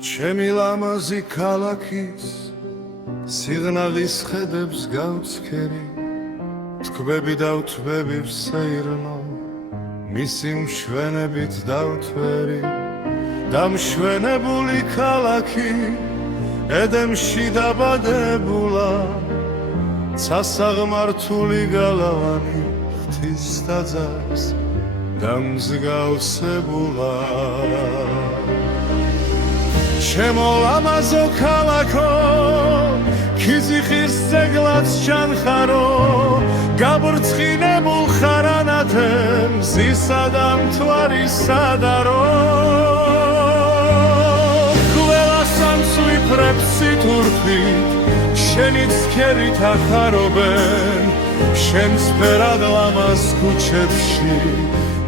ჩემი ლამაზი ქალაქის სიღნაღის ხედებს გავცქერი თქმები დავთვები ვსეირნო მისი მშვენებით დავთვერი დამშვენებული ქალაქი ედემში დაბადებულა სასაღმართული გალავანი ღვთის ტაძარს დამსგავსებულა ჩემო ლამაზო ქალაქო ქიზიხის ძეგლად ჩანხარო გაბრწყინებულ ხარანათემ ზისა და მთვარისა დარო ყველა სამწვიფრებს სითურხით შენი ცქერით ახარობენ შენს ფერად ლამაზ ქუჩებში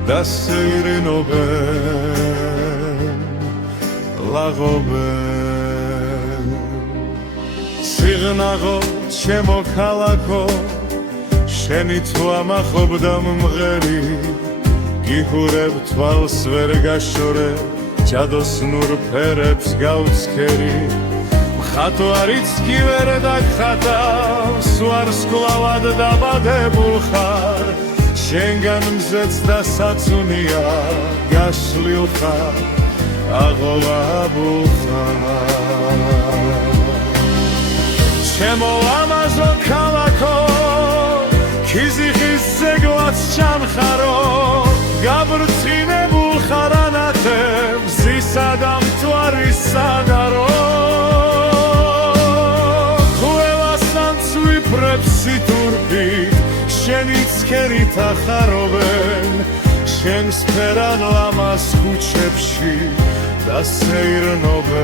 დასეირნობენ ლაღობენ სიღნაღო ჩემო ქალაქო შენი თუ ამახობდა მღერი გიხურებ თვალს ვერ გაშორე ჯადოს ნურ ფერებს გავცქერი ხატო არიც კი ვერ დაგხატავს ვარსკვლავად დაბადებულ ხარ შენგან მზეც და საწუნია გაშლილ ხარ აღოვაბულ ხარ ჩემო ლამაზო ქალაქო ქიზიხის ძეგლად ჩამხარო გაბრწყინებულ ხარანათემ ზისა და მთვარისა დარო ყველა სამწვიფრებს სითურხით შენი ცქერით ახარობენ შენს ფერად ლამაზ ქუჩებში დასეირნობენ